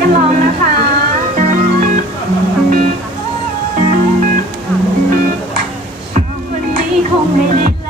กันร้องนะคะวันนี้คงไม่ได้